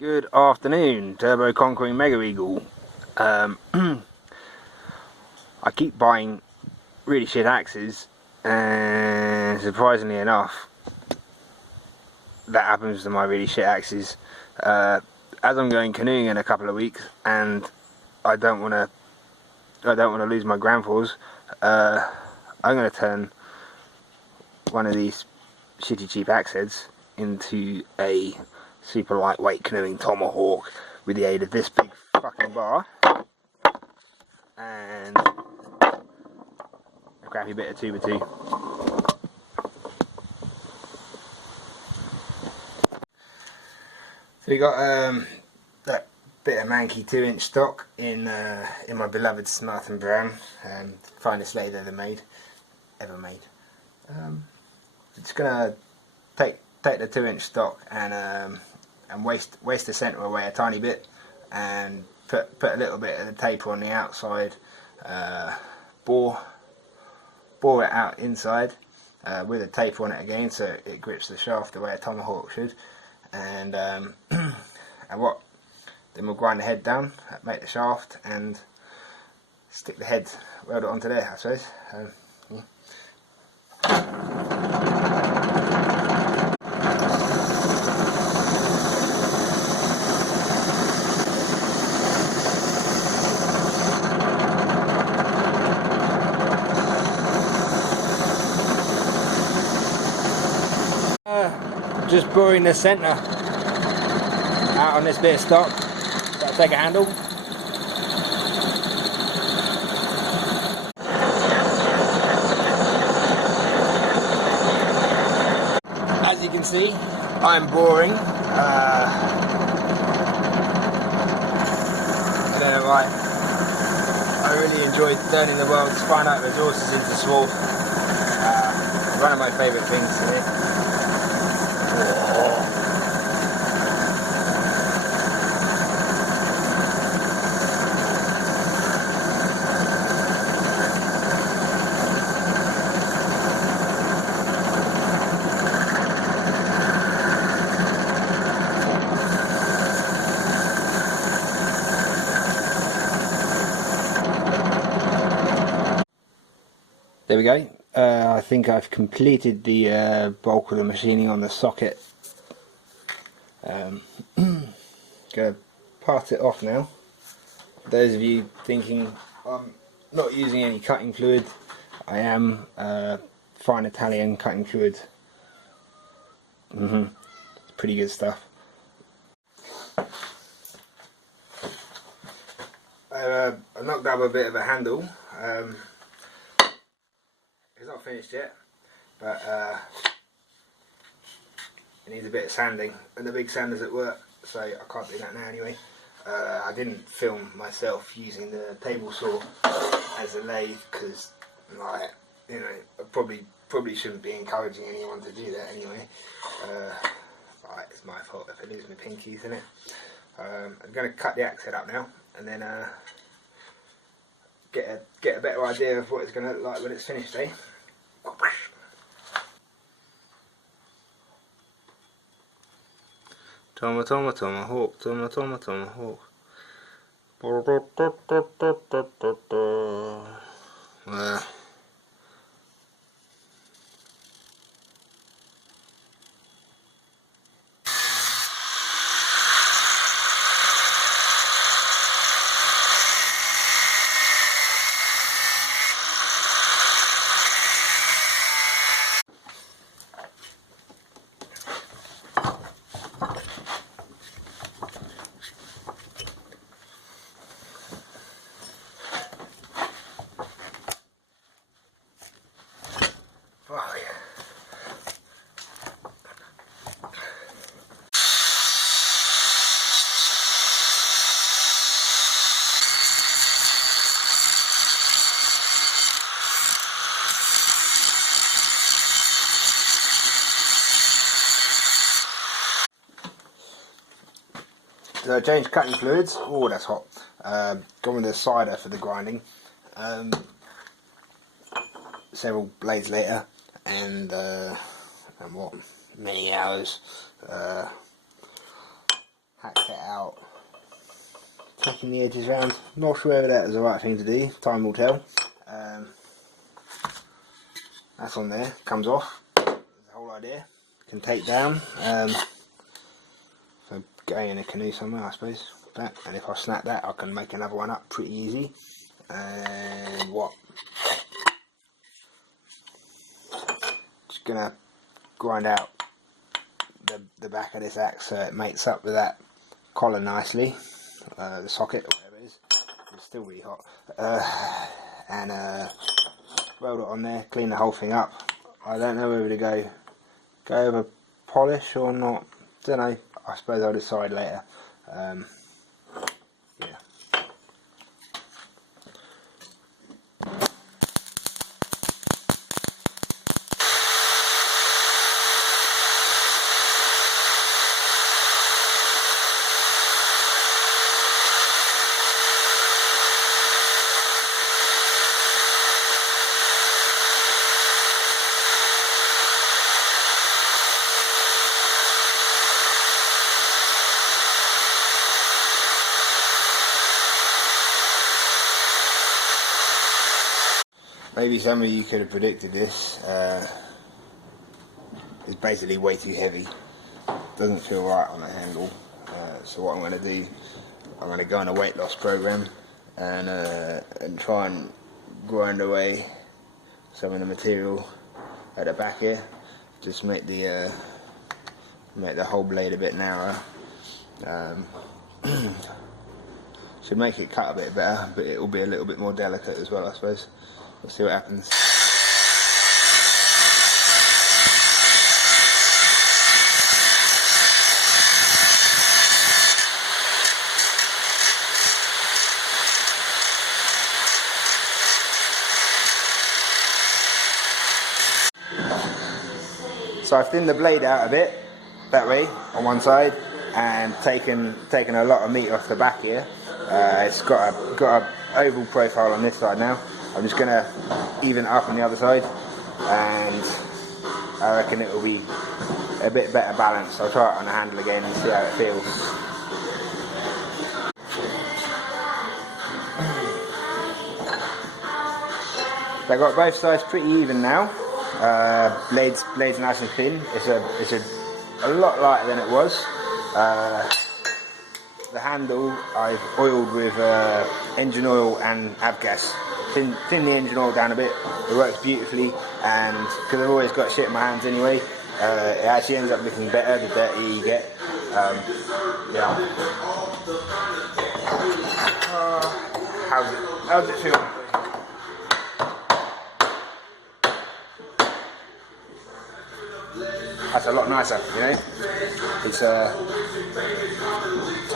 Good afternoon, Turbo Conquering Mega Eagle. I keep buying really shit axes, and surprisingly enough, that happens to my really shit axes. As I'm going canoeing in a couple of weeks, and I don't want to lose my Grandforce, I'm going to turn one of these shitty cheap axe heads into a super lightweight canoeing tomahawk with the aid of this big fucking bar and a crappy bit of 2x2. So we got that bit of manky 2-inch stock in my beloved Smart and Brown, finest leather ever made. Just gonna take the 2-inch stock and waste the centre away a tiny bit, and put a little bit of the taper on the outside, bore it out inside with a taper on it again so it grips the shaft the way a tomahawk should, and then we'll grind the head down, make the shaft, and stick the head, weld it onto there, I suppose. Yeah. Just boring the centre out on this bit of stock. Gotta take a handle. As you can see, I'm boring. I really enjoyed turning the world's finite resources into sport. One of my favourite things to do. There we go. I think I've completed the bulk of the machining on the socket. Gonna part it off now. Those of you thinking I'm not using any cutting fluid, I am. Fine Italian cutting fluid. It's pretty good stuff. I've knocked up a bit of a handle. It's not finished yet, but it needs a bit of sanding, and the big sander's at work, so I can't do that now anyway. I didn't film myself using the table saw as a lathe because, like, you know, I probably shouldn't be encouraging anyone to do that anyway. Right, it's my fault if I lose my pinkies in it. I'm going to cut the axe head up now, and then get a better idea of what it's going to look like when it's finished, eh? Tomahawk. So I changed cutting fluids. Oh, that's hot. Gone with the cider for the grinding. Several blades later, and what, many hours, hack it out, taking the edges around. Not sure whether that was the right thing to do, time will tell. That's on there, comes off, that's the whole idea. Can take down, so going in a canoe somewhere I suppose, that, and if I snap that I can make another one up pretty easy. And what? Just gonna grind out the back of this axe so it mates up with that collar nicely, the socket or whatever it is. It's still really hot. And weld it on there, clean the whole thing up. I don't know whether to go over polish or not. Don't know. I suppose I'll decide later. Yeah. Maybe some of you could have predicted this. It's basically way too heavy. Doesn't feel right on the handle. So what I'm going to do, I'm going to go on a weight loss program and try and grind away some of the material at the back here. Just make the whole blade a bit narrower. Should make it cut a bit better, but it will be a little bit more delicate as well, I suppose. We'll see what happens. So I've thinned the blade out a bit, that way, on one side, and taken a lot of meat off the back here. It's got a oval profile on this side now. I'm just going to even it up on the other side, and I reckon it will be a bit better balanced. I'll try it on the handle again and see how it feels. So I've got both sides pretty even now. Blades nice and thin. It's a lot lighter than it was. The handle I've oiled with engine oil and avgas. Thin the engine oil down a bit. It works beautifully, and because I've always got shit in my hands anyway, it actually ends up looking better the dirtier you get. Yeah. How's it feel? That's a lot nicer, you know. It's a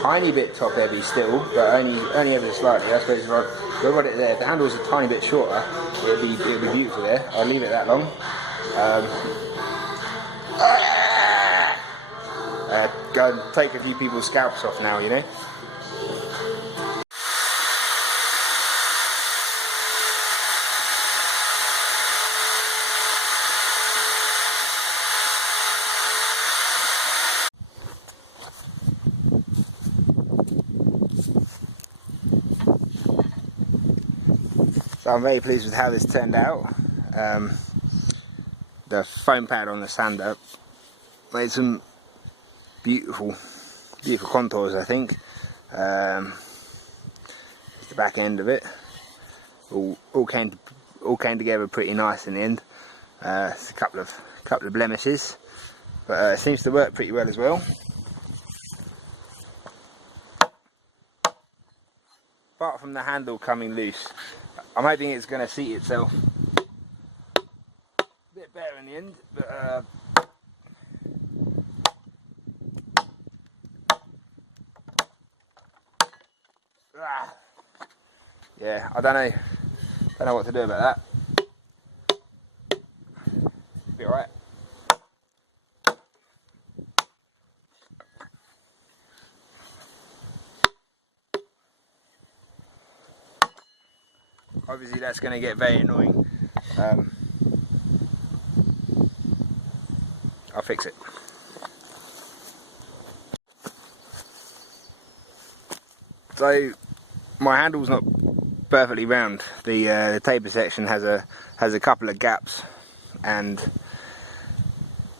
tiny bit top heavy still, but only ever slightly. I suppose if I got it there, if the handle was a tiny bit shorter, it'd be beautiful there. I'll leave it that long. Go and take a few people's scalps off now, you know. So I'm very pleased with how this turned out. The foam pad on the sander made some beautiful contours, I think. The back end of it all came together pretty nice in the end. It's a couple of blemishes, but it seems to work pretty well as well. Apart from the handle coming loose, I'm hoping it's going to seat itself a bit better in the end, but yeah, I don't know what to do about that. Be alright. Obviously that's going to get very annoying. I'll fix it. So my handle's not perfectly round. The taper section has a couple of gaps, and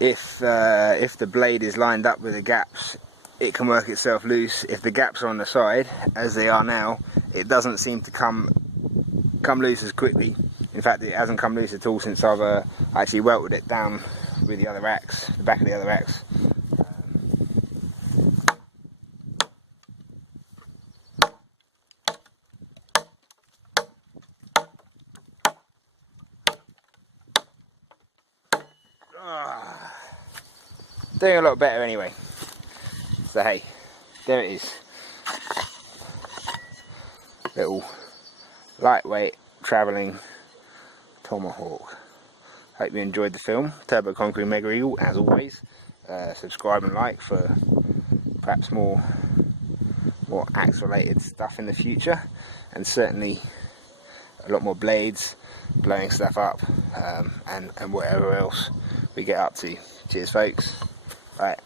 if the blade is lined up with the gaps, it can work itself loose. If the gaps are on the side, as they are now, it doesn't seem to come loose as quickly. In fact, it hasn't come loose at all since I've actually welted it down with the other axe, the back of the other axe. Doing a lot better anyway. So hey, there it is. Little lightweight travelling tomahawk. Hope you enjoyed the film. Turbo Concrete Mega Eagle, as always. Subscribe and like for perhaps more axe related stuff in the future, and certainly a lot more blades, blowing stuff up, and whatever else we get up to. Cheers folks. Bye.